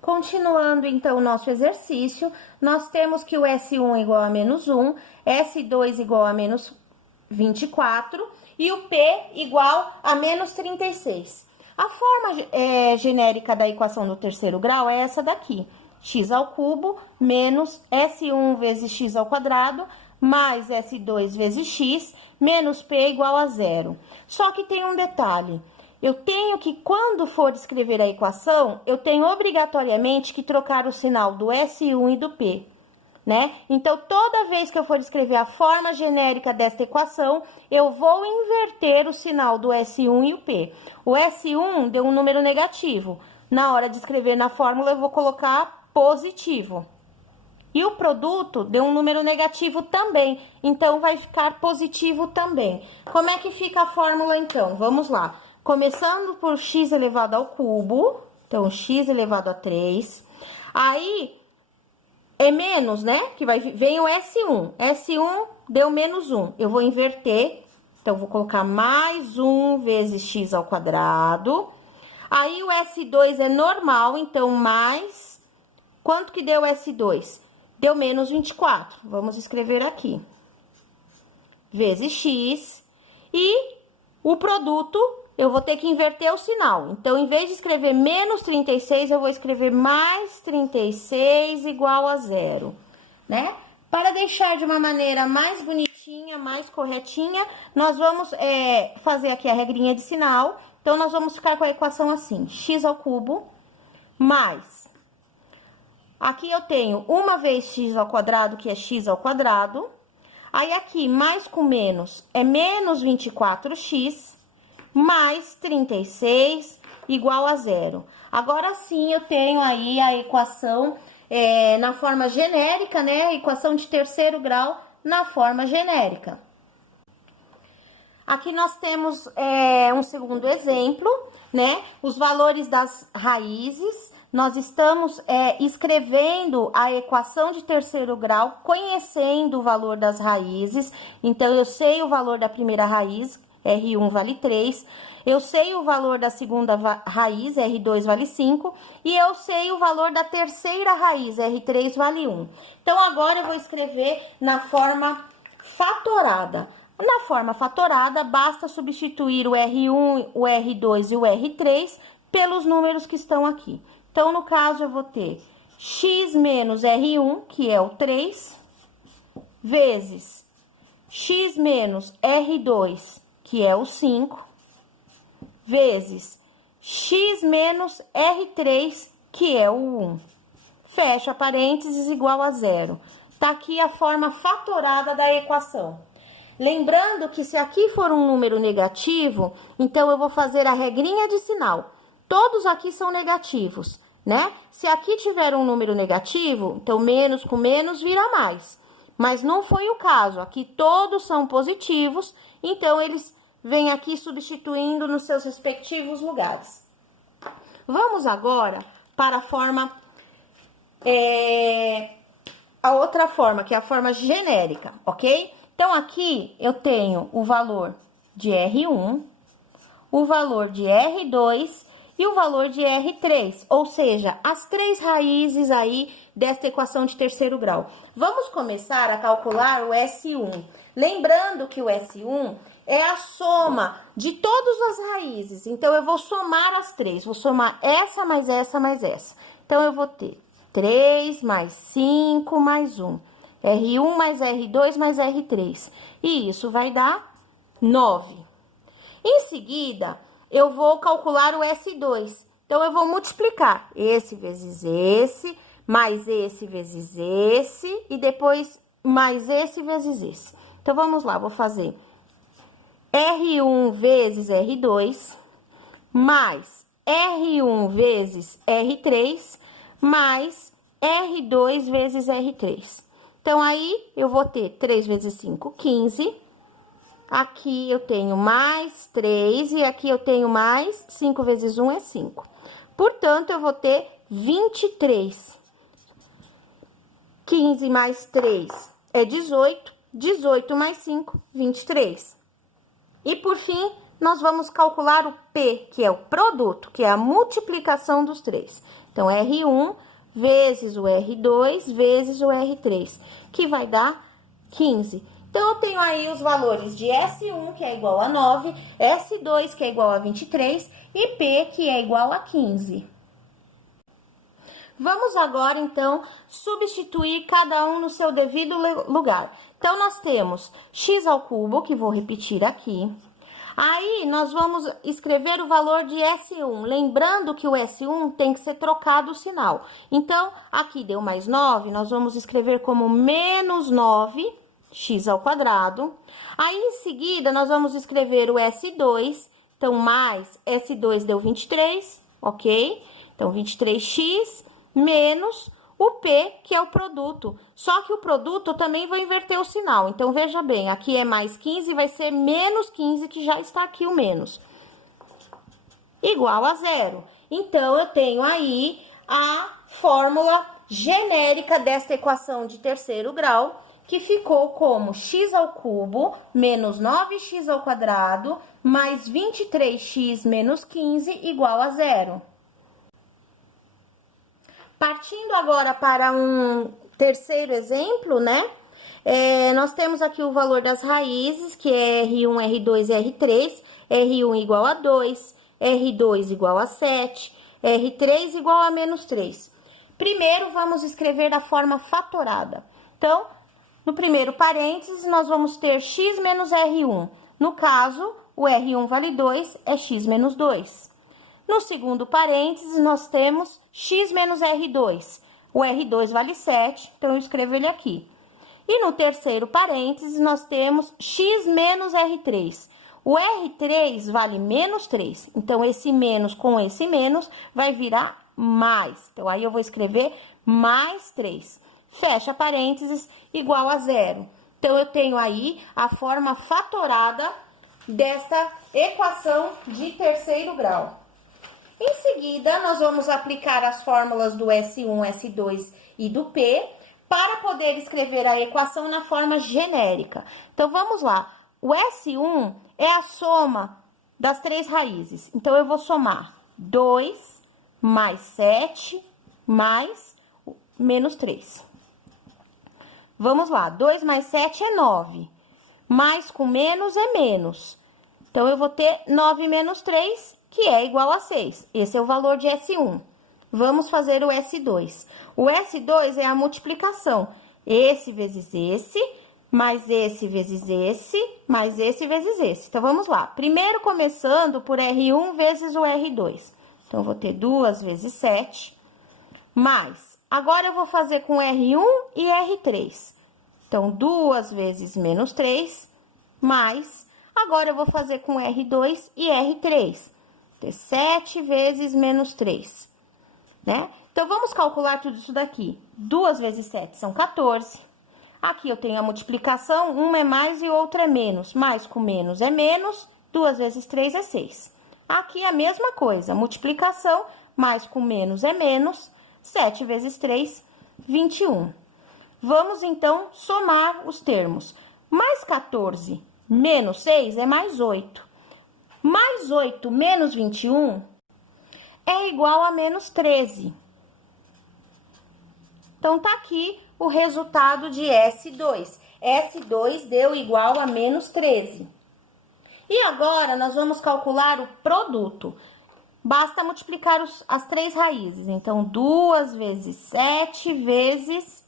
Continuando, então, o nosso exercício, nós temos que o S1 igual a menos 1, S2 igual a menos 24 e o P igual a menos 36. A forma genérica da equação do terceiro grau é essa daqui. X ao cubo menos S1 vezes x ao quadrado mais S2 vezes x menos P igual a zero. Só que tem um detalhe. Eu tenho que, quando for escrever a equação, eu tenho obrigatoriamente que trocar o sinal do S1 e do P, né? Então, toda vez que eu for escrever a forma genérica desta equação, eu vou inverter o sinal do S1 e o P. O S1 deu um número negativo. Na hora de escrever na fórmula, eu vou colocar positivo. E o produto deu um número negativo também, então vai ficar positivo também. Como é que fica a fórmula, então? Vamos lá. Começando por x elevado ao cubo, então x elevado a 3. Aí, é menos, né? Que vem o S1. S1 deu menos 1. Eu vou inverter, então vou colocar mais 1 vezes x ao quadrado. Aí, o S2 é normal, então mais... Quanto que deu S2? Deu menos 24. Vamos escrever aqui. Vezes x. E o produto, eu vou ter que inverter o sinal. Então, em vez de escrever menos 36, eu vou escrever mais 36 igual a zero, né? Para deixar de uma maneira mais bonitinha, mais corretinha, nós vamos fazer aqui a regrinha de sinal. Então, nós vamos ficar com a equação assim. X ao cubo mais... Aqui eu tenho uma vez x ao quadrado, que é x ao quadrado. Aí, aqui, mais com menos, é menos 24x, mais 36, igual a zero. Agora sim, eu tenho aí a equação na forma genérica, né? A equação de terceiro grau na forma genérica. Aqui nós temos um segundo exemplo, né? Os valores das raízes. Nós estamos escrevendo a equação de terceiro grau, conhecendo o valor das raízes. Então, eu sei o valor da primeira raiz, R1 vale 3. Eu sei o valor da segunda raiz, R2 vale 5. E eu sei o valor da terceira raiz, R3 vale 1. Então, agora eu vou escrever na forma fatorada. Na forma fatorada, basta substituir o R1, o R2 e o R3 pelos números que estão aqui. Então, no caso, eu vou ter x menos R1, que é o 3, vezes x menos R2, que é o 5, vezes x menos R3, que é o 1. Fecha parênteses, igual a zero. Tá aqui a forma fatorada da equação. Lembrando que se aqui for um número negativo, então eu vou fazer a regrinha de sinal. Todos aqui são negativos, né? Se aqui tiver um número negativo, então menos com menos vira mais. Mas não foi o caso, aqui todos são positivos, então eles vêm aqui substituindo nos seus respectivos lugares. Vamos agora para a forma, a outra forma, que é a forma genérica, ok? Então, aqui eu tenho o valor de R1, o valor de R2 e o valor de R3, ou seja, as três raízes aí desta equação de terceiro grau. Vamos começar a calcular o S1. Lembrando que o S1 é a soma de todas as raízes. Então, eu vou somar as três. Vou somar essa mais essa mais essa. Então, eu vou ter 3 mais 5 mais 1. R1 mais R2 mais R3. E isso vai dar 9. Em seguida, eu vou calcular o S2. Então, eu vou multiplicar esse vezes esse, mais esse vezes esse, e depois mais esse vezes esse. Então, vamos lá, vou fazer R1 vezes R2, mais R1 vezes R3, mais R2 vezes R3. Então, aí, eu vou ter 3 vezes 5, 15. Aqui eu tenho mais 3 e aqui eu tenho mais 5 vezes 1 é 5. Portanto, eu vou ter 23. 15 mais 3 é 18. 18 mais 5, 23. E, por fim, nós vamos calcular o P, que é o produto, que é a multiplicação dos três. Então, R1 vezes o R2 vezes o R3, que vai dar 15. Então, eu tenho aí os valores de S1, que é igual a 9, S2, que é igual a 23, e P, que é igual a 15. Vamos agora, então, substituir cada um no seu devido lugar. Então, nós temos x ao cubo, que vou repetir aqui. Aí, nós vamos escrever o valor de S1. Lembrando que o S1 tem que ser trocado o sinal. Então, aqui deu mais 9, nós vamos escrever como menos 9x ao quadrado. Aí, em seguida, nós vamos escrever o S2. Então, mais S2 deu 23, ok? Então, 23x menos o P, que é o produto. Só que o produto também vou inverter o sinal. Então, veja bem, aqui é mais 15, vai ser menos 15, que já está aqui o menos. Igual a zero. Então, eu tenho aí a fórmula genérica desta equação de terceiro grau, que ficou como x ao cubo menos 9x ao quadrado mais 23x menos 15 igual a zero. Partindo agora para um terceiro exemplo, né? Nós temos aqui o valor das raízes, que é R1, R2 e R3. R1 igual a 2, R2 igual a 7, R3 igual a menos 3. Primeiro, vamos escrever da forma fatorada. Então, no primeiro parênteses, nós vamos ter x menos R1. No caso, o R1 vale 2, é x menos 2. No segundo parênteses, nós temos x menos R2. O R2 vale 7, então eu escrevo ele aqui. E no terceiro parênteses, nós temos x menos R3. O R3 vale menos 3, então esse menos com esse menos vai virar mais. Então, aí eu vou escrever mais 3. Fecha parênteses, igual a zero. Então, eu tenho aí a forma fatorada desta equação de terceiro grau. Em seguida, nós vamos aplicar as fórmulas do S1, S2 e do P para poder escrever a equação na forma genérica. Então, vamos lá. O S1 é a soma das três raízes. Então, eu vou somar 2 mais 7 mais menos 3. Vamos lá. 2 mais 7 é 9. Mais com menos é menos. Então, eu vou ter 9 menos 3, que é igual a 6. Esse é o valor de S1. Vamos fazer o S2. O S2 é a multiplicação. Esse vezes esse, mais esse vezes esse, mais esse vezes esse. Então, vamos lá. Primeiro, começando por R1 vezes o R2. Então, eu vou ter 2 vezes 7, mais. Agora, eu vou fazer com R1 e R3. Então, 2 vezes menos 3, mais. Agora, eu vou fazer com R2 e R3. Ter 7 vezes menos 3, né? Então, vamos calcular tudo isso daqui. 2 vezes 7 são 14. Aqui eu tenho a multiplicação, uma é mais e outra é menos. Mais com menos é menos, 2 vezes 3 é 6. Aqui a mesma coisa, multiplicação, mais com menos é menos, 7 vezes 3, 21. Vamos, então, somar os termos. Mais 14 menos 6 é mais 8. Mais 8 menos 21 é igual a menos 13. Então, tá aqui o resultado de S2. S2 deu igual a menos 13. E agora, nós vamos calcular o produto. Basta multiplicar as três raízes. Então, 2 vezes 7 vezes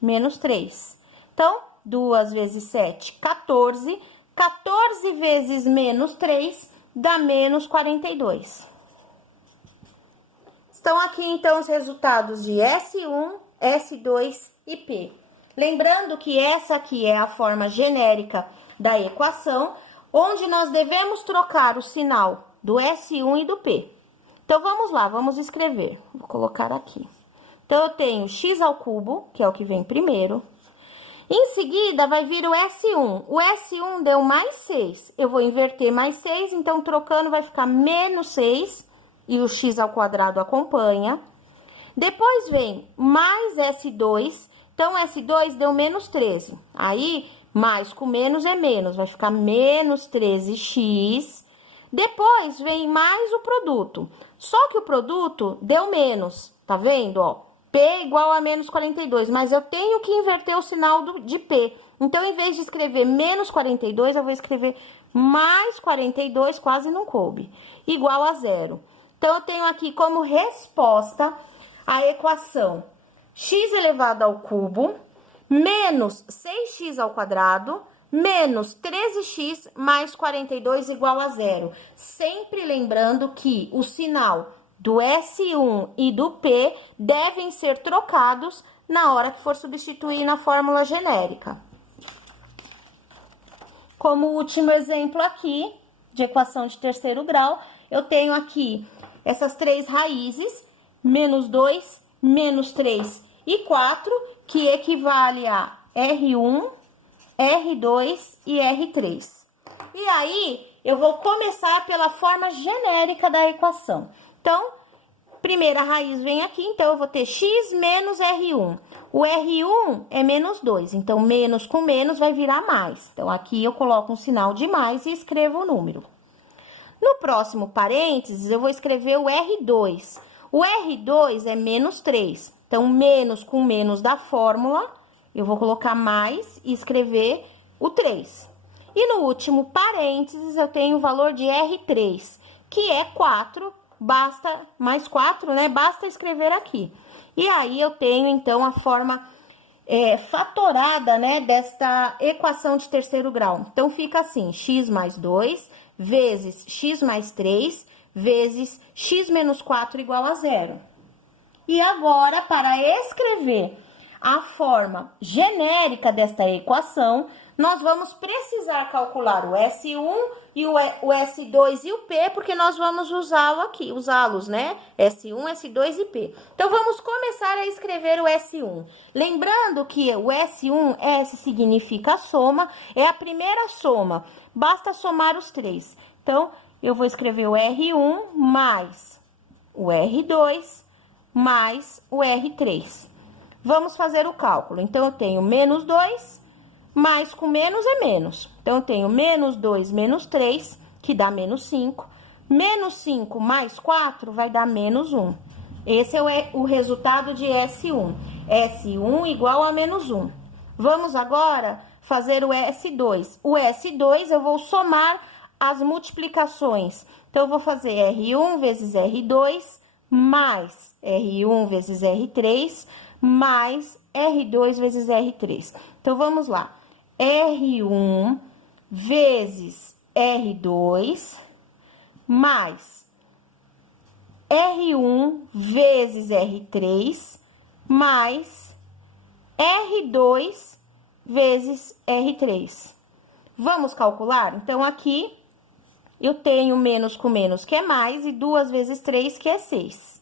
menos 3. Então, 2 vezes 7, 14. 14 vezes menos 3 dá menos 42. Estão aqui, então, os resultados de S1, S2 e P. Lembrando que essa aqui é a forma genérica da equação, onde nós devemos trocar o sinal do S1 e do P. Então, vamos lá, vamos escrever. Vou colocar aqui. Então, eu tenho x ao cubo, que é o que vem primeiro. Em seguida, vai vir o S1. O S1 deu mais 6. Eu vou inverter mais 6, então, trocando, vai ficar menos 6. E o x ao quadrado acompanha. Depois vem mais S2. Então, S2 deu menos 13. Aí, Mais com menos é menos, vai ficar menos 13x. Depois vem mais o produto. Só que o produto deu menos, tá vendo, ó? P igual a menos 42, mas eu tenho que inverter o sinal de P. Então, em vez de escrever menos 42, eu vou escrever mais 42, quase não coube, igual a zero. Então, eu tenho aqui como resposta a equação x elevado ao cubo menos 6x ao quadrado menos 13x mais 42 igual a zero. Sempre lembrando que o sinal do S1 e do P devem ser trocados na hora que for substituir na fórmula genérica. Como último exemplo aqui, de equação de terceiro grau, eu tenho aqui essas três raízes, menos 2, menos 3 e 4, que equivale a R1, R2 e R3. E aí, eu vou começar pela forma genérica da equação. Então, primeira raiz vem aqui, então eu vou ter x menos R1. O R1 é menos 2, então menos com menos vai virar mais. Então, aqui eu coloco um sinal de mais e escrevo o número. No próximo parênteses, eu vou escrever o R2. O R2 é menos 3, então menos com menos da fórmula, eu vou colocar mais e escrever o 3. E no último parênteses, eu tenho o valor de R3, que é 4, basta, mais 4, né? Basta escrever aqui. E aí, eu tenho, então, a forma fatorada, né, desta equação de terceiro grau. Então, fica assim, x mais 2 vezes x mais 3 vezes x menos 4 igual a zero. E agora, para escrever a forma genérica desta equação, nós vamos precisar calcular o S1 e o S2 e o P, porque nós vamos usá-los, né? S1, S2 e P. Então, vamos começar a escrever o S1. Lembrando que o S1, S significa soma, é a primeira soma, basta somar os três. Então, eu vou escrever o R1 mais o R2 mais o R3. Vamos fazer o cálculo. Então, eu tenho menos 2, mais com menos é menos. Então, eu tenho menos 2 menos 3, que dá menos 5. Menos 5 mais 4 vai dar menos 1. Esse é o resultado de S1. S1 igual a menos 1. Vamos agora fazer o S2. O S2 eu vou somar as multiplicações. Então, eu vou fazer R1 vezes R2 mais R1 vezes R3 mais R2 vezes R3. Então, vamos lá. R1 vezes R2 mais R1 vezes R3 mais R2 vezes R3. Vamos calcular? Então, aqui eu tenho menos com menos, que é mais, e 2 vezes 3, que é 6.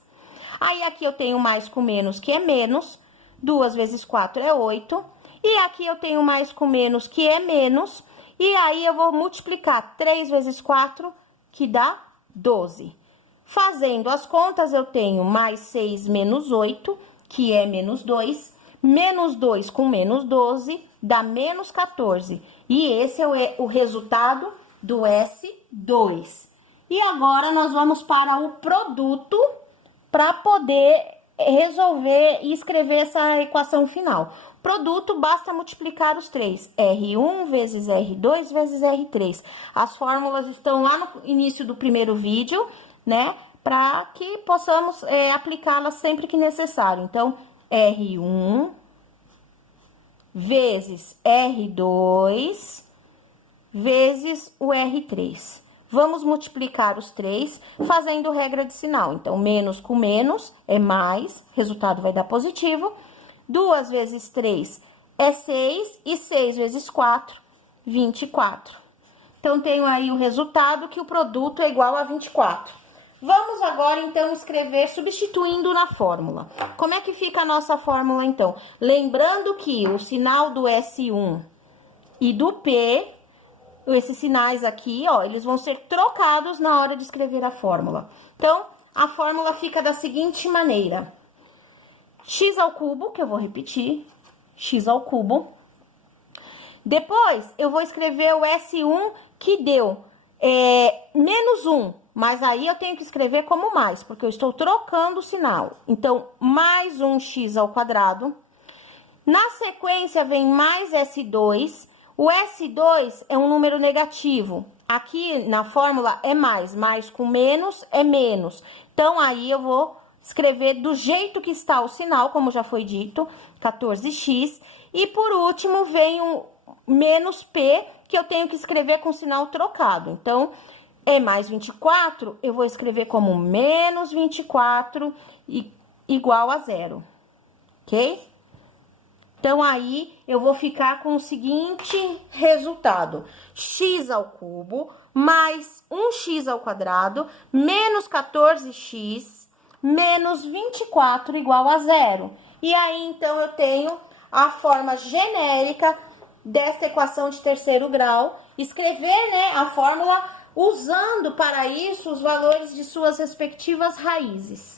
Aí, aqui eu tenho mais com menos, que é menos, 2 vezes 4 é 8. E aqui eu tenho mais com menos, que é menos, e aí eu vou multiplicar 3 vezes 4, que dá 12. Fazendo as contas, eu tenho mais 6 menos 8, que é menos 2, menos 2 com menos 12, dá menos 14. E esse é o resultado do S2. E agora, nós vamos para o produto para poder resolver e escrever essa equação final. Produto, basta multiplicar os três. R1 vezes R2 vezes R3. As fórmulas estão lá no início do primeiro vídeo, né? Para que possamos aplicá-las sempre que necessário. Então, R1 vezes R2 vezes o R3. Vamos multiplicar os três fazendo regra de sinal. Então, menos com menos é mais, resultado vai dar positivo. 2 vezes 3 é 6 e 6 vezes 4, 24. Então, tenho aí o resultado que o produto é igual a 24. Vamos agora, então, escrever substituindo na fórmula. Como é que fica a nossa fórmula, então? Lembrando que o sinal do S1 e do P, esses sinais aqui, ó, eles vão ser trocados na hora de escrever a fórmula. Então, a fórmula fica da seguinte maneira. X ao cubo, que eu vou repetir, x ao cubo, Depois, eu vou escrever o S1 que deu menos 1, mas aí eu tenho que escrever como mais, porque eu estou trocando o sinal. Então, mais 1x ao quadrado. Na sequência, vem mais S2. O S2 é um número negativo. Aqui na fórmula é mais com menos é menos. Então, aí eu vou escrever do jeito que está o sinal, como já foi dito, 14x. E por último, vem um menos P, que eu tenho que escrever com sinal trocado. Então, é mais 24, eu vou escrever como menos 24 igual a zero, ok? Então, aí, eu vou ficar com o seguinte resultado. X ao cubo mais 1x ao quadrado menos 14x menos 24 igual a zero. E aí, então, eu tenho a forma genérica desta equação de terceiro grau. Escrever, né, a fórmula usando para isso os valores de suas respectivas raízes.